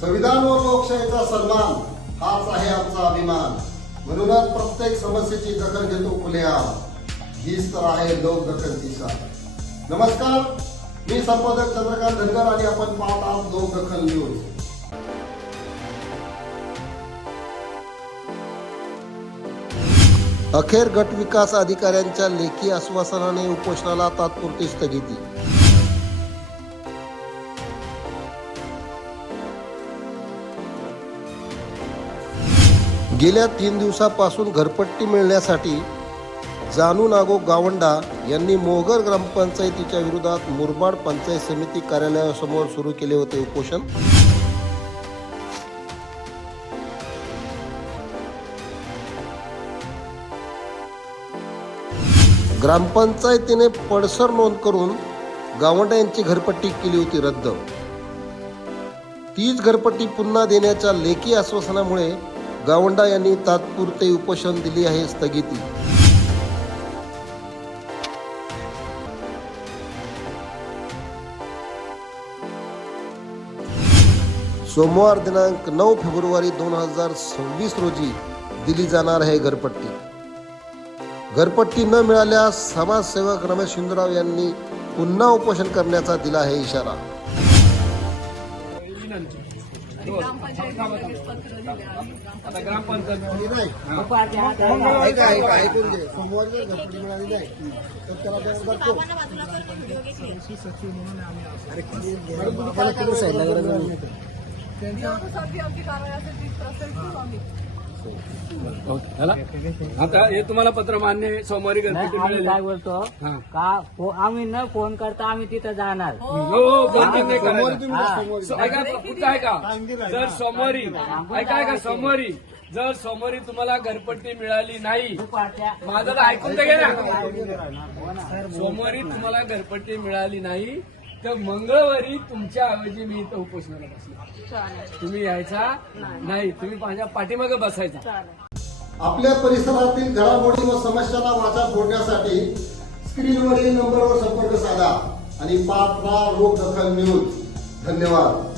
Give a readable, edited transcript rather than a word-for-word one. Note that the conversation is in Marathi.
संविधान व लोकशाहीचा सन्मान हाच आहे आमचा अभिमान. म्हणूनच प्रत्येक समस्येची दखल घेतो खुलेआम. हीच तर आहे लोकदखलची साथ. नमस्कार, मी संपादक चंद्रकांत धनगर आणि आपण पाहत आहात लोकदखल न्यूज. अखेर गट विकास अधिकाऱ्यांच्या लेखी आश्वासनाने उपोषणाला तात्पुरती स्थगिती. गेल्या 3 दिवसापासून घरपट्टी मिळण्यासाठी जानू नागो गावंडा यांनी मोहगर ग्रामपंचायतीच्या विरोधात मुरबाड पंचायत समिती कार्यालयासमोर सुरू केले होते उपोषण. ग्रामपंचायतीने पडसर नोंद करून गावंडा यांची घरपट्टी केली होती रद्द. तीच घरपट्टी पुन्हा देण्याच्या लेखी आश्वासनामुळे गावंडा यांनी तात्पुरते उपोषण दिले आहे स्थगिती. सोमवार दिनांक 9 फेब्रुवारी 2026 रोजी दिली जाणार आहे घरपट्टी. घरपट्टी न मिळाल्यास समाजसेवक रमेश शिंदराव यांनी पुन्हा उपोषण करण्याचा दिला आहे इशारा. आता हे तुम्हाला पत्र मान्य आहे. सोमवारी घरपट्टी आम्ही मिळेल. काय बोलतो का आम्ही न फोन करता आम्ही तिथं जाणार. हो, फोन नाही करायचा. ऐका, पुढचं ऐका. जर सोमवारी ऐका सोमवारी जर सोमवारी तुम्हाला घरपट्टी मिळाली नाही, माझं तर ऐकून तर घे ना. सोमवारी तुम्हाला घरपट्टी मिळाली नाही तर मंगळवारी तुमच्या ऐवजी मी इथं उपोषणाला बसलो. तुम्ही यायचा नाही, तुम्ही माझ्या पाठीमागे बसायचा. आपल्या परिसरातील घडामोडी व समस्यांना वाचा फोडण्यासाठी स्क्रीनवरील नंबरवर संपर्क साधा आणि पाहत राहा लोकदखल न्यूज. धन्यवाद.